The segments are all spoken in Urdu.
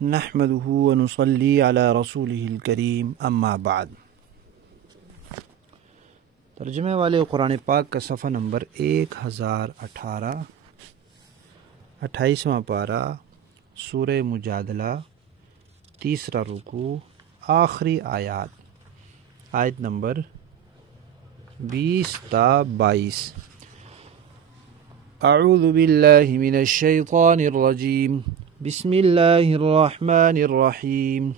نحمده ونصلي على رسوله الكريم اما بعد۔ ترجمے والے قرآن پاک کا صفحہ نمبر 1018، 28واں پارہ، سورہ مجادلہ، تیسرا رکوع، آخری آیت نمبر 20 تا 22۔ اعوذ باللہ من الشیطان الرجیم، بسم اللہ الرحمن الرحیم۔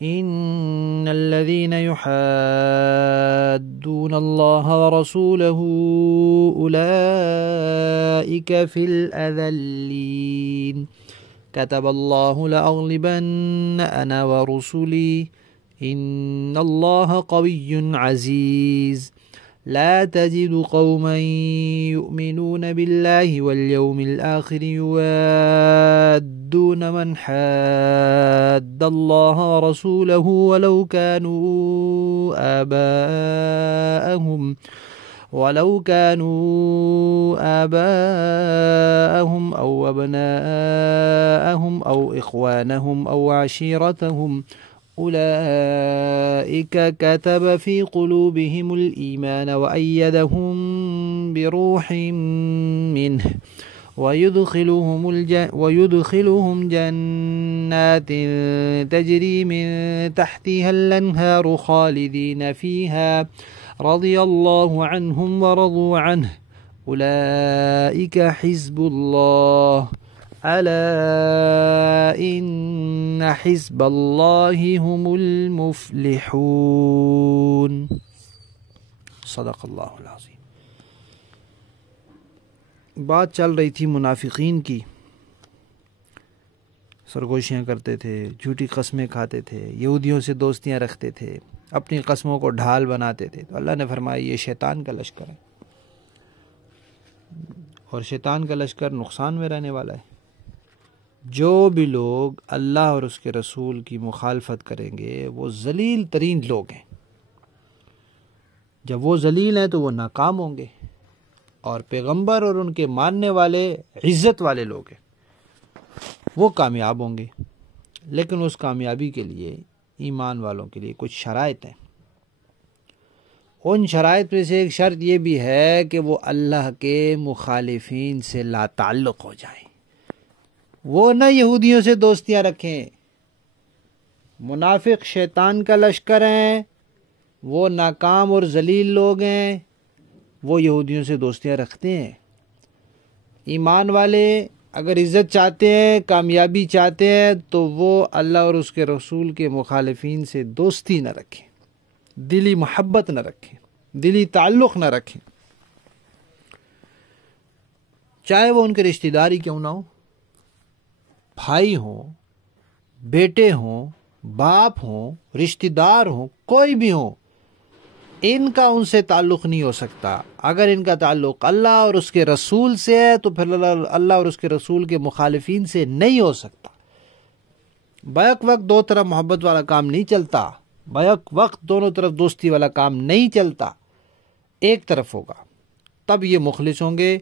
ان الذين يحادون الله ورسوله اولئك في الاذلين كتب الله لأغلبن انا ورسلي ان الله قوي عزيز لا تجد قوما يؤمنون بالله واليوم الآخر يوادون من حاد الله ورسوله ولو كانوا آباءهم أو أبناءهم أو إخوانهم أو عشيرتهم أولئك كتب في قلوبهم الإيمان وأيدهم بروح منه ويدخلهم جنات تجري من تحتها الأنهار خالدين فيها رضي الله عنهم ورضوا عنه أولئك حزب الله الا ان حزب اللہ هم المفلحون۔ صدق اللہ العظیم۔ بات چل رہی تھی منافقین کی، سرگوشیاں کرتے تھے، جھوٹی قسمیں کھاتے تھے، یہودیوں سے دوستیاں رکھتے تھے، اپنی قسموں کو ڈھال بناتے تھے، تو اللہ نے فرمایا یہ شیطان کا لشکر ہے، اور شیطان کا لشکر نقصان میں رہنے والا ہے۔ جو بھی لوگ اللہ اور اس کے رسول کی مخالفت کریں گے وہ ذلیل ترین لوگ ہیں۔ جب وہ ذلیل ہیں تو وہ ناکام ہوں گے، اور پیغمبر اور ان کے ماننے والے عزت والے لوگ ہیں، وہ کامیاب ہوں گے۔ لیکن اس کامیابی کے لیے ایمان والوں کے لیے کچھ شرائط ہیں۔ ان شرائط میں سے ایک شرط یہ بھی ہے کہ وہ اللہ کے مخالفین سے لا تعلق ہو جائیں، وہ نہ یہودیوں سے دوستیاں رکھیں۔ منافق شیطان کا لشکر ہیں، وہ ناکام اور ذلیل لوگ ہیں، وہ یہودیوں سے دوستیاں رکھتے ہیں۔ ایمان والے اگر عزت چاہتے ہیں، کامیابی چاہتے ہیں، تو وہ اللہ اور اس کے رسول کے مخالفین سے دوستی نہ رکھیں، دلی محبت نہ رکھیں، دلی تعلق نہ رکھیں، چاہے وہ ان کے رشتہ داری کیوں نہ ہو، بھائی ہوں، بیٹے ہوں، باپ ہوں، رشتہ دار ہوں، کوئی بھی ہوں، ان کا ان سے تعلق نہیں ہو سکتا۔ اگر ان کا تعلق اللہ اور اس کے رسول سے ہے تو پھر اللہ اور اس کے رسول کے مخالفین سے نہیں ہو سکتا۔ بیک وقت دو طرف محبت والا کام نہیں چلتا، بیک وقت دونوں طرف دوستی والا کام نہیں چلتا، ایک طرف ہوگا، تب یہ مخلص ہوں گے،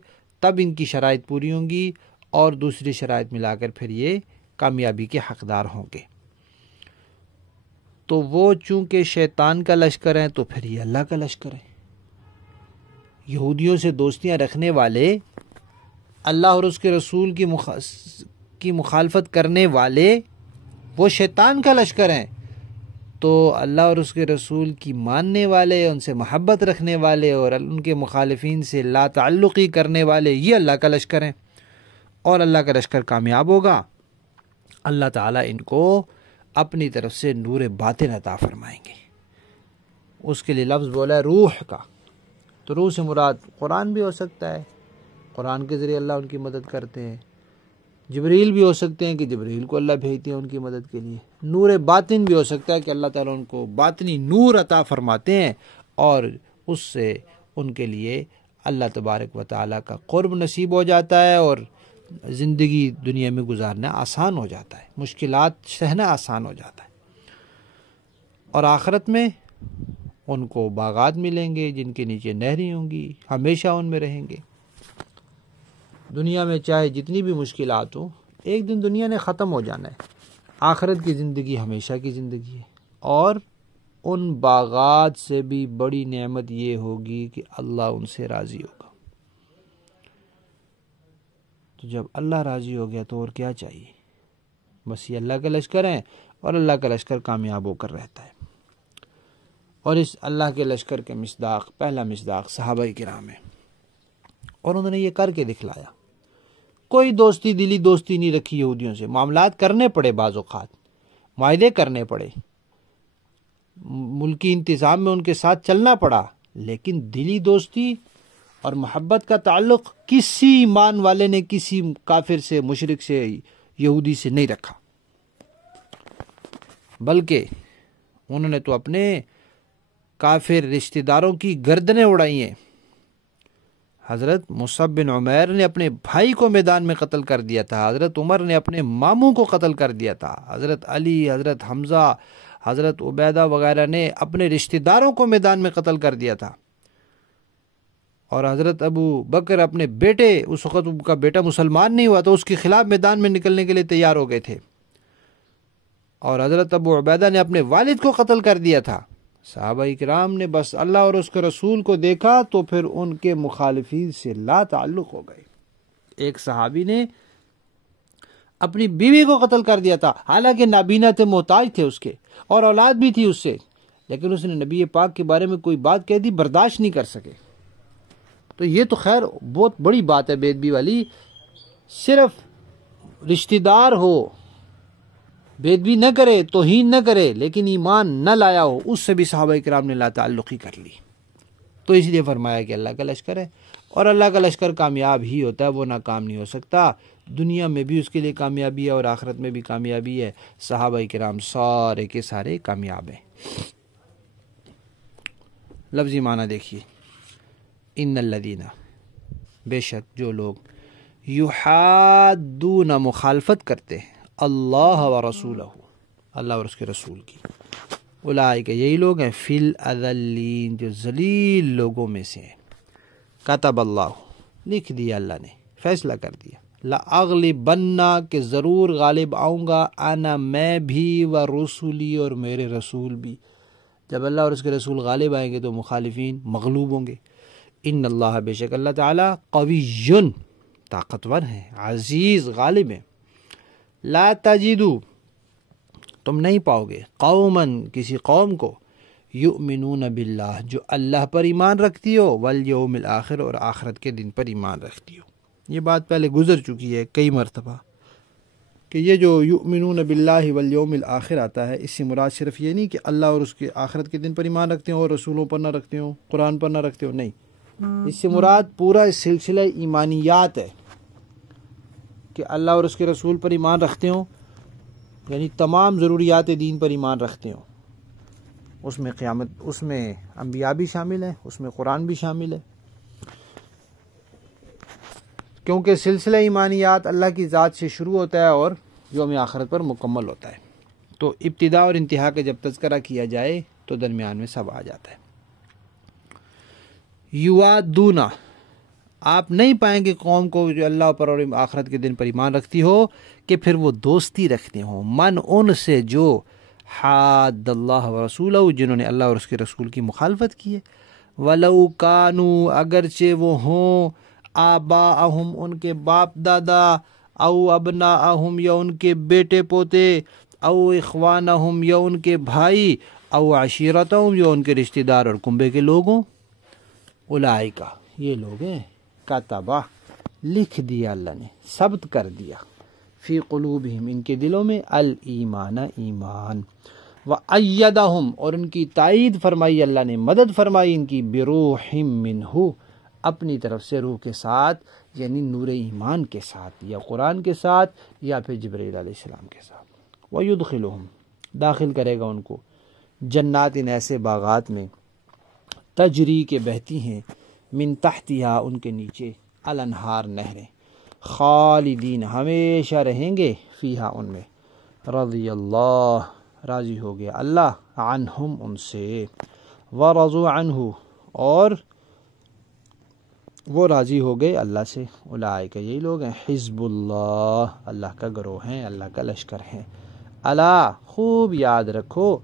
تب ان کی شرائط پوری ہوں گی، اور دوسری شرائط ملا کر پھر یہ کامیابی کے حقدار ہوں گے۔ تو وہ چونکہ شیطان کا لشکر ہیں تو پھر یہ اللہ کا لشکر ہے۔ یہودیوں سے دوستیاں رکھنے والے، اللہ اور اس کے رسول کی مخالفت کرنے والے، وہ شیطان کا لشکر ہیں۔ تو اللہ اور اس کے رسول کی ماننے والے، ان سے محبت رکھنے والے اور ان کے مخالفین سے لا تعلقی کرنے والے، یہ اللہ کا لشکر ہیں، اور اللہ کا لشکر کامیاب ہوگا۔ اللہ تعالیٰ ان کو اپنی طرف سے نور باطن عطا فرمائیں گے۔ اس کے لیے لفظ بولا ہے روح کا، تو روح سے مراد قرآن بھی ہو سکتا ہے، قرآن کے ذریعے اللہ ان کی مدد کرتے ہیں۔ جبریل بھی ہو سکتے ہیں کہ جبریل کو اللہ بھیجتے ہیں ان کی مدد کے لیے۔ نور باطن بھی ہو سکتا ہے کہ اللہ تعالیٰ ان کو باطنی نور عطا فرماتے ہیں، اور اس سے ان کے لیے اللہ تبارک و تعالیٰ کا قرب نصیب ہو جاتا ہے، اور زندگی دنیا میں گزارنا آسان ہو جاتا ہے، مشکلات سہنا آسان ہو جاتا ہے، اور آخرت میں ان کو باغات ملیں گے جن کے نیچے نہریں ہوں گی، ہمیشہ ان میں رہیں گے۔ دنیا میں چاہے جتنی بھی مشکلات ہوں، ایک دن دنیا نے ختم ہو جانا ہے، آخرت کی زندگی ہمیشہ کی زندگی ہے، اور ان باغات سے بھی بڑی نعمت یہ ہوگی کہ اللہ ان سے راضی ہوگا۔ تو جب اللہ راضی ہو گیا تو اور کیا چاہیے؟ بس یہ اللہ کا لشکر ہے، اور اللہ کا لشکر کامیاب ہو کر رہتا ہے۔ اور اس اللہ کے لشکر کے مصداق، پہلا مصداق صحابہ کرام ہے، اور انہوں نے یہ کر کے دکھلایا۔ کوئی دوستی، دلی دوستی نہیں رکھی یہودیوں سے، معاملات کرنے پڑے، بعض اوقات معاہدے کرنے پڑے، ملکی انتظام میں ان کے ساتھ چلنا پڑا، لیکن دلی دوستی اور محبت کا تعلق کسی ایمان والے نے کسی کافر سے، مشرک سے، یہودی سے نہیں رکھا، بلکہ انہوں نے تو اپنے کافر رشتہ داروں کی گردنیں اڑائی ہیں۔ حضرت مصعب بن عمیر نے اپنے بھائی کو میدان میں قتل کر دیا تھا، حضرت عمر نے اپنے ماموں کو قتل کر دیا تھا، حضرت علی، حضرت حمزہ، حضرت عبیدہ وغیرہ نے اپنے رشتہ داروں کو میدان میں قتل کر دیا تھا، اور حضرت ابو بکر اپنے بیٹے، اس وقت ان کا بیٹا مسلمان نہیں ہوا تو اس کے خلاف میدان میں نکلنے کے لیے تیار ہو گئے تھے، اور حضرت ابو عبیدہ نے اپنے والد کو قتل کر دیا تھا۔ صحابہ کرام نے بس اللہ اور اس کے رسول کو دیکھا تو پھر ان کے مخالفین سے لا تعلق ہو گئے۔ ایک صحابی نے اپنی بیوی کو قتل کر دیا تھا، حالانکہ نابینا تھے، محتاج تھے اس کے، اور اولاد بھی تھی اس سے، لیکن اس نے نبی پاک کے بارے میں کوئی بات کہہ دی، برداشت نہیں کر سکے۔ تو یہ تو خیر بہت بڑی بات ہے بے ادبی والی، صرف رشتہ دار ہو، بے ادبی نہ کرے، توہین نہ کرے، لیکن ایمان نہ لایا ہو، اس سے بھی صحابہ کرام نے لا تعلقی کر لی۔ تو اس لیے فرمایا کہ اللہ کا لشکر ہے، اور اللہ کا لشکر کامیاب ہی ہوتا ہے، وہ ناکام نہیں ہو سکتا۔ دنیا میں بھی اس کے لیے کامیابی ہے اور آخرت میں بھی کامیابی ہے۔ صحابہ کرام سارے کے سارے کامیاب ہیں۔ لفظی معنی دیکھیے، ان الذین، بے شک جو لوگ، یحادون، مخالفت کرتے ہیں، اللہ و رسولہ، اللہ اور اس کے رسول کی، اولئک، یہی لوگ ہیں، فی الاذلین، جو ذلیل لوگوں میں سے ہیں۔ کتب اللہ، لکھ دیا اللہ نے، فیصلہ کر دیا، لأغلبن، کہ ضرور غالب آؤں گا، انا، میں بھی، و رسولی، اور میرے رسول بھی۔ جب اللہ اور اس کے رسول غالب آئیں گے تو مخالفین مغلوب ہوں گے۔ ان اللہ، بے شک اللہ تعالیٰ، قوی، طاقتور ہیں، عزیز، غالب ہیں۔ لا تجدو، تم نہیں پاؤ گے، قوماً، کسی قوم کو، یؤمنون باللہ، جو اللہ پر ایمان رکھتی ہو، والیوم الآخر، اور آخرت کے دن پر ایمان رکھتی ہو۔ یہ بات پہلے گزر چکی ہے کئی مرتبہ کہ یہ جو یؤمنون باللہ والیوم الآخر آتا ہے، اس سے مراد صرف یہ نہیں کہ اللہ اور اس کے آخرت کے دن پر ایمان رکھتے ہوں اور رسولوں پر نہ رکھتے ہوں، قرآن پر نہ رکھتے ہوں، نہیں، اس سے مراد پورا سلسلہ ایمانیات ہے کہ اللہ اور اس کے رسول پر ایمان رکھتے ہوں، یعنی تمام ضروریات دین پر ایمان رکھتے ہوں۔ اس میں قیامت، اس میں انبیاء بھی شامل ہیں، اس میں قرآن بھی شامل ہے، کیونکہ سلسلہ ایمانیات اللہ کی ذات سے شروع ہوتا ہے اور یوم آخرت پر مکمل ہوتا ہے۔ تو ابتدا اور انتہا کا جب تذکرہ کیا جائے تو درمیان میں سب آ جاتا ہے۔ یوادون، آپ نہیں پائیں گے قوم کو جو اللہ پر اور آخرت کے دن پر ایمان رکھتی ہو کہ پھر وہ دوستی رکھتے ہوں، من، ان سے جو، حاد اللہ و رسولہ، جنہوں نے اللہ اور اس کے رسول کی مخالفت کی ہے، ولو کانوا، اگرچہ وہ ہوں، آباءہم، ان کے باپ دادا، او ابناءہم، یا ان کے بیٹے پوتے، او اخوانہم، یا ان کے بھائی، او عشیرتہم، یا ان کے رشتہ دار اور کنبے کے لوگوں، اولئک، یہ لوگ ہیں، کتبہ، لکھ دیا اللہ نے، ثبت کر دیا، فی قلوبہم، ان کے دلوں میں، الایمان، ایمان، وأیدہم، اور ان کی تائید فرمائی اللہ نے، مدد فرمائی ان کی، بروح منہ، اپنی طرف سے روح کے ساتھ، یعنی نور ایمان کے ساتھ، یا قرآن کے ساتھ، یا پھر جبرائیل علیہ السلام کے ساتھ۔ ویدخلہم، داخل کرے گا ان کو، جنات، ان ایسے باغات میں، تجری، کے بہتی ہیں، من تحتہا، ان کے نیچے، الانہار، نہریں، خالدین، ہمیشہ رہیں گے، فیہا، ان میں، رضی اللہ، راضی ہو گیا اللہ، عنہم، ان سے، ورضوا عنہ، اور وہ راضی ہو گئے اللہ سے. اولئک یہی لوگ ہیں حزب اللہ، اللہ کا گروہ ہیں، اللہ کا لشکر ہیں. الا خوب یاد رکھو،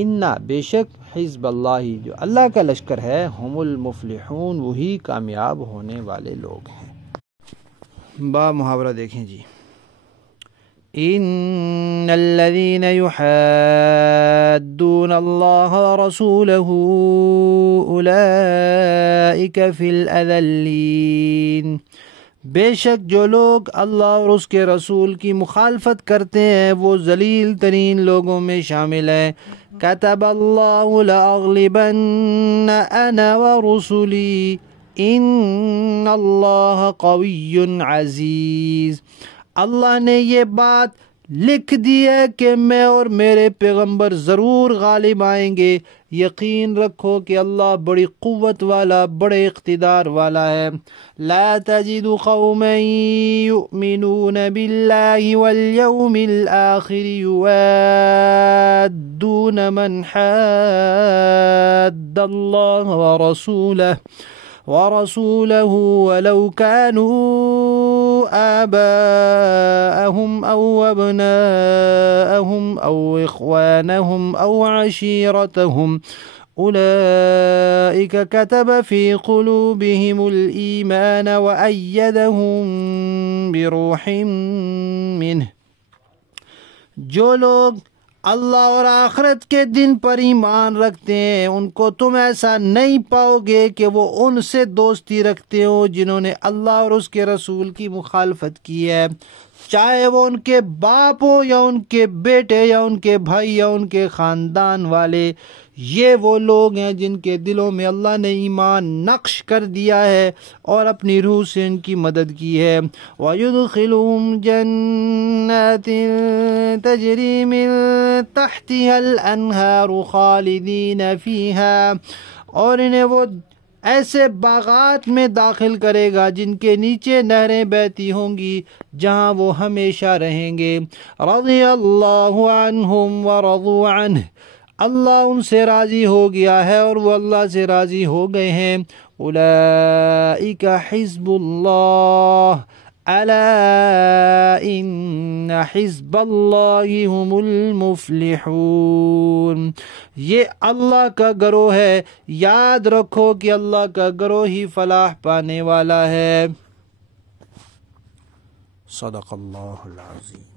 ان بے شک حزب اللہ جو اللہ کا لشکر ہے، ہم المفلحون وہی کامیاب ہونے والے لوگ ہیں. با محاورہ دیکھیں جی. ان الذين يحادون الله ورسوله اولئك في الاذلين، بے شک جو لوگ اللہ اور اس کے رسول کی مخالفت کرتے ہیں وہ ذلیل ترین لوگوں میں شامل ہیں. كتب الله لأغلبن انا ورسلي ان اللہ قوی عزیز، اللہ نے یہ بات لکھ دی ہے کہ میں اور میرے پیغمبر ضرور غالب آئیں گے. یقین رکھو کہ اللہ بڑی قوت والا، بڑے اقتدار والا ہے. لا تجد قوما يؤمنون بالله واليوم الآخر يوادون من حاد الله ورسوله ولو كانوا آباءهم أو أبناءهم أو إخوانهم أو عشيرتهم أولئك كتب في قلوبهم الإيمان وأيدهم بروح منه. جو لوگ اللہ اور آخرت کے دن پر ایمان رکھتے ہیں ان کو تم ایسا نہیں پاؤ گے کہ وہ ان سے دوستی رکھتے ہو جنہوں نے اللہ اور اس کے رسول کی مخالفت کی ہے، چاہے وہ ان کے باپ ہو یا ان کے بیٹے یا ان کے بھائی یا ان کے خاندان والے. یہ وہ لوگ ہیں جن کے دلوں میں اللہ نے ایمان نقش کر دیا ہے اور اپنی روح سے ان کی مدد کی ہے. وَيُدْخِلُهُمْ جَنَّاتٍ تَجْرِي مِن تَحْتِهَا الْأَنْهَارُ خَالِدِينَ فِيهَا، اور انہیں وہ ایسے باغات میں داخل کرے گا جن کے نیچے نہریں بہتی ہوں گی جہاں وہ ہمیشہ رہیں گے. رضی اللہ عنہم ورضوا عنہ، اللہ ان سے راضی ہو گیا ہے اور وہ اللہ سے راضی ہو گئے ہیں. اولئک حزب اللہ الا ان حزب اللہ هم المفلحون، یہ اللہ کا گروہ ہے، یاد رکھو کہ اللہ کا گروہ ہی فلاح پانے والا ہے. صدق اللہ العظیم.